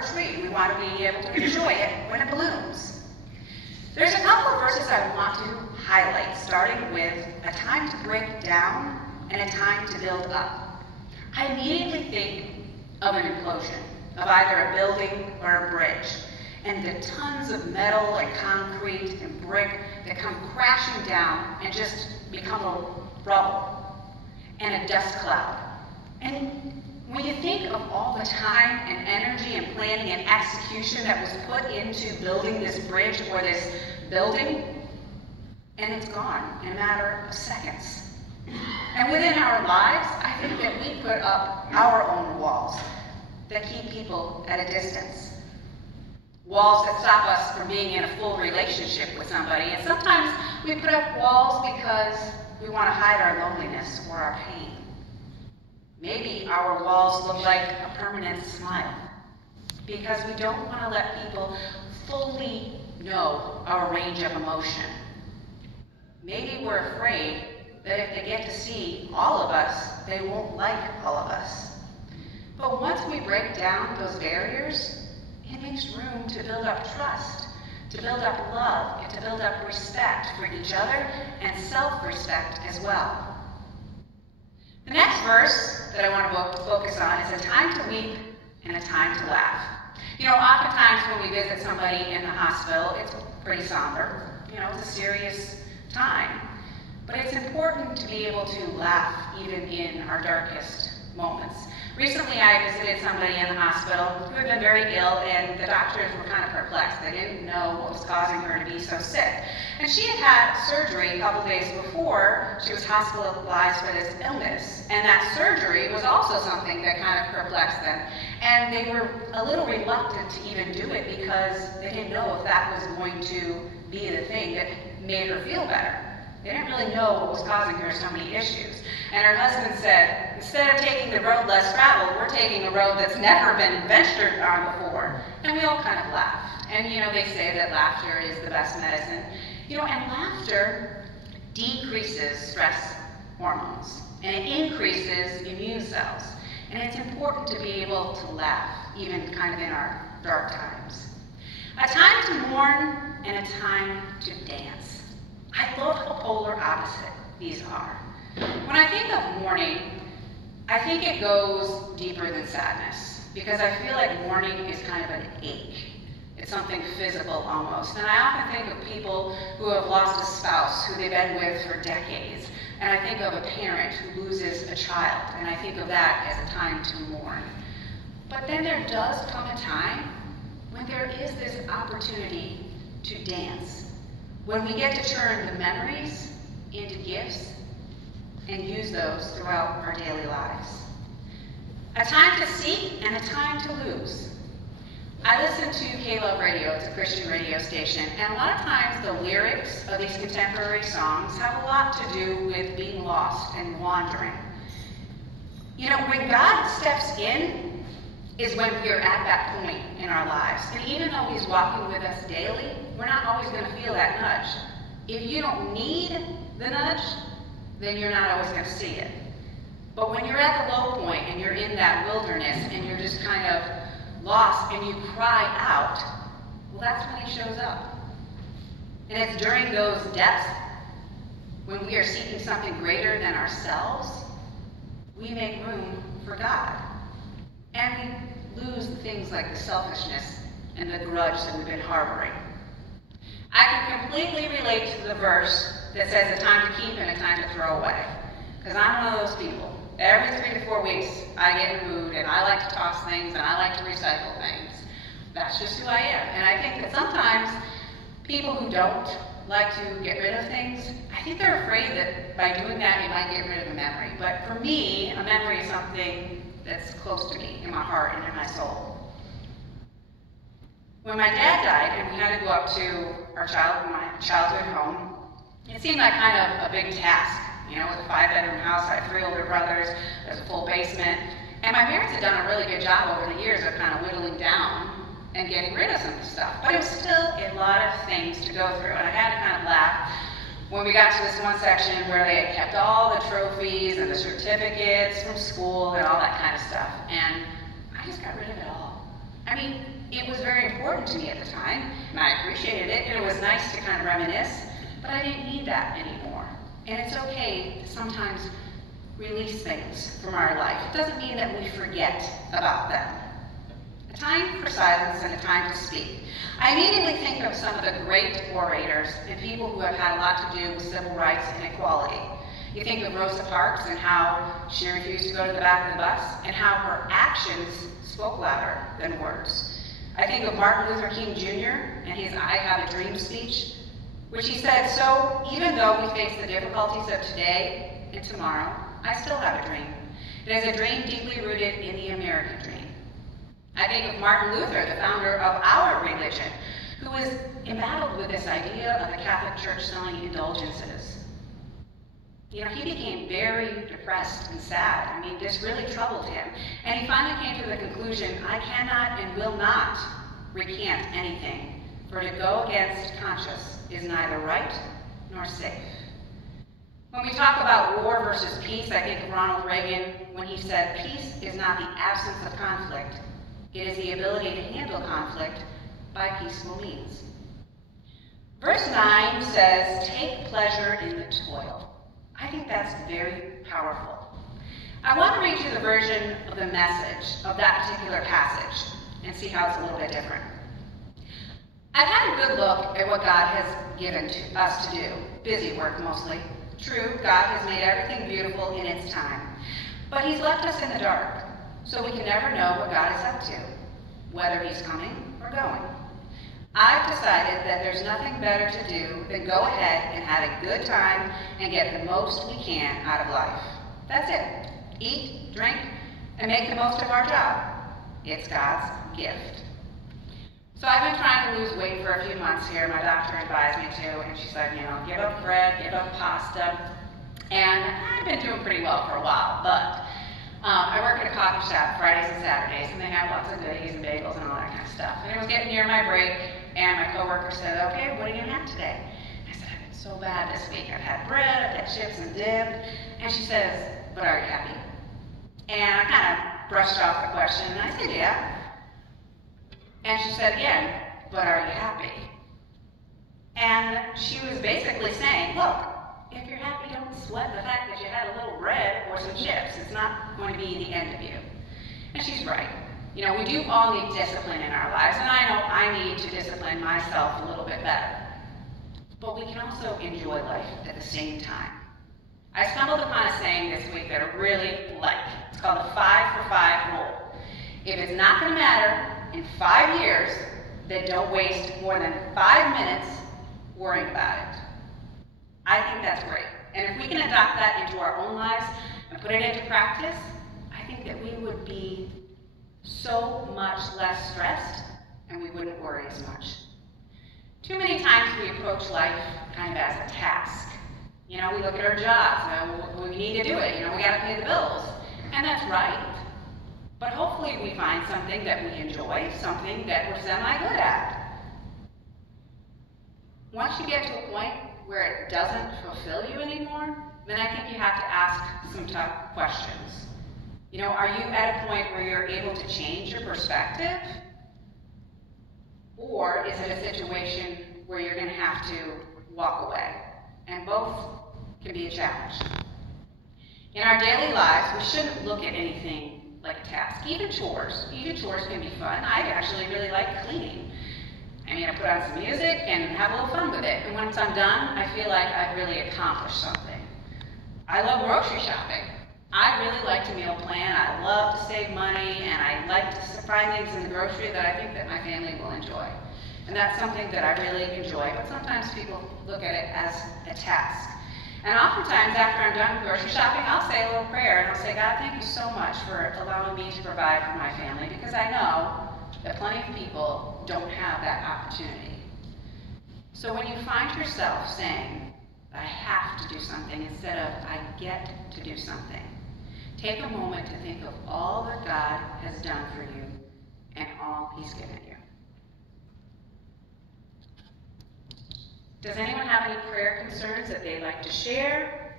a tree. We want to be able to enjoy it when it blooms. There's a couple of verses I want to highlight, starting with a time to break down and a time to build up. I immediately think of an implosion, of either a building or a bridge, and the tons of metal and concrete and brick that come crashing down and just become a rubble and a dust cloud. And when you think of all the time and energy and planning and execution that was put into building this bridge or this building, and it's gone in a matter of seconds. And within our lives, I think that we put up our own walls that keep people at a distance. Walls that stop us from being in a full relationship with somebody. And sometimes we put up walls because we want to hide our loneliness or our pain. Maybe our walls look like a permanent smile because we don't want to let people fully know our range of emotion. Maybe we're afraid that if they get to see all of us, they won't like all of us. But once we break down those barriers, it makes room to build up trust, to build up love, and to build up respect for each other and self-respect as well. The next verse that I want to focus on is a time to weep and a time to laugh. You know, oftentimes when we visit somebody in the hospital, it's pretty somber. You know, it's a serious time. But it's important to be able to laugh even in our darkest moments. Recently, I visited somebody in the hospital who had been very ill, and the doctors were kind of perplexed. They didn't know what was causing her to be so sick. And she had had surgery a couple days before. She was hospitalized for this illness. And that surgery was also something that kind of perplexed them. And they were a little reluctant to even do it because they didn't know if that was going to be the thing that made her feel better. They didn't really know what was causing her so many issues. And her husband said, instead of taking the road less traveled, we're taking a road that's never been ventured on before. And we all kind of laughed. And you know, they say that laughter is the best medicine. You know, and laughter decreases stress hormones. And it increases immune cells. And it's important to be able to laugh, even kind of in our dark times. A time to mourn and a time to dance. I love how polar opposite these are. When I think of mourning, I think it goes deeper than sadness, because I feel like mourning is kind of an ache. It's something physical almost. And I often think of people who have lost a spouse who they've been with for decades. And I think of a parent who loses a child, and I think of that as a time to mourn. But then there does come a time when there is this opportunity to dance, when we get to turn the memories into gifts and use those throughout our daily lives. A time to seek and a time to lose. I listen to K-Love Radio, it's a Christian radio station, and a lot of times the lyrics of these contemporary songs have a lot to do with being lost and wandering. You know, when God steps in is when we're at that point in our lives. And even though He's walking with us daily, we're not always going to feel that nudge. If you don't need the nudge, then you're not always going to see it. But when you're at the low point and you're in that wilderness and you're just kind of lost and you cry out, well, that's when He shows up. And it's during those depths when we are seeking something greater than ourselves, we make room for God. And we lose things like the selfishness and the grudge that we've been harboring. I can completely relate to the verse that says a time to keep and a time to throw away. Because I'm one of those people. Every 3 to 4 weeks, I get in the mood, and I like to toss things, and I like to recycle things. That's just who I am. And I think that sometimes people who don't like to get rid of things, I think they're afraid that by doing that, you might get rid of a memory. But for me, a memory is something that's close to me, in my heart and in my soul. When my dad died, and we had to go up to my childhood home, it seemed like kind of a big task. You know, it was a 5-bedroom house, I have 3 older brothers, there's a full basement, and my parents had done a really good job over the years of kind of whittling down and getting rid of some stuff. But it was still a lot of things to go through, and I had to kind of laugh when we got to this one section where they had kept all the trophies and the certificates from school and all that kind of stuff, and I just got rid of it all. I mean, it was very important to me at the time, and I appreciated it, and it was nice to kind of reminisce, but I didn't need that anymore. And it's okay to sometimes release things from our life. It doesn't mean that we forget about them. A time for silence and a time to speak. I immediately think of some of the great orators and people who have had a lot to do with civil rights and equality. You think of Rosa Parks and how she refused to go to the back of the bus and how her actions spoke louder than words. I think of Martin Luther King Jr. and his I Have a Dream speech, which he said, "So even though we face the difficulties of today and tomorrow, I still have a dream. It is a dream deeply rooted in the American dream." I think of Martin Luther, the founder of our religion, who was embattled with this idea of the Catholic Church selling indulgences. You know, he became very depressed and sad. I mean, this really troubled him. And he finally came to the conclusion, I cannot and will not recant anything, for to go against conscience is neither right nor safe. When we talk about war versus peace, I think of Ronald Reagan when he said, peace is not the absence of conflict. It is the ability to handle conflict by peaceful means. Verse 9 says, take pleasure in the toil. I think that's very powerful. I want to read you the version of the Message of that particular passage and see how it's a little bit different. I've had a good look at what God has given to us to do. Busy work mostly. True, God has made everything beautiful in its time. But he's left us in the dark, so we can never know what God is up to, whether he's coming or going. I've decided that there's nothing better to do than go ahead and have a good time and get the most we can out of life. That's it. Eat, drink, and make the most of our job. It's God's gift. So I've been trying to lose weight for a few months here. My doctor advised me to, and she said, you know, give up bread, give up pasta. And I've been doing pretty well for a while, but I work at a coffee shop Fridays and Saturdays, and they have lots of goodies and bagels and all that kind of stuff. And it was getting near my break, and my coworker said, okay, what are you going to have today? I said, I've been so bad this week. I've had bread, I've had chips and dip. And she says, but are you happy? And I kind of brushed off the question, and I said, yeah. And she said again, but are you happy? And she was basically saying, look, if you're happy, don't sweat the fact that you had a little bread or some chips. It's not going to be the end of you. And she's right. You know, we do all need discipline in our lives, and I know I need to discipline myself a little bit better. But we can also enjoy life at the same time. I stumbled upon a saying this week that I really like. It's called the 5 for 5 rule. If it's not going to matter in 5 years, then don't waste more than 5 minutes worrying about it. I think that's great. And if we can adopt that into our own lives and put it into practice, I think that we would be so much less stressed and we wouldn't worry as much. Too many times we approach life kind of as a task. You know, we look at our jobs, we need to do it, you know, we got to pay the bills. And that's right. But hopefully we find something that we enjoy, something that we're semi-good at. Once you get to a point where it doesn't fulfill you anymore, then I think you have to ask some tough questions. You know, are you at a point where you're able to change your perspective? Or is it a situation where you're going to have to walk away? And both can be a challenge. In our daily lives, we shouldn't look at anything like a task. Even chores can be fun. I actually really like cleaning. I mean, I put on some music and have a little fun with it. And once I'm done, I feel like I've really accomplished something. I love grocery shopping. I really like to meal plan. I love to save money, and I like to find things in the grocery that I think that my family will enjoy. And that's something that I really enjoy, but sometimes people look at it as a task. And oftentimes, after I'm done grocery shopping, I'll say a little prayer, and I'll say, God, thank you so much for allowing me to provide for my family, because I know that plenty of people don't have that opportunity. So when you find yourself saying, I have to do something, instead of I get to do something, take a moment to think of all that God has done for you and all he's given you. Does anyone have any prayer concerns that they'd like to share?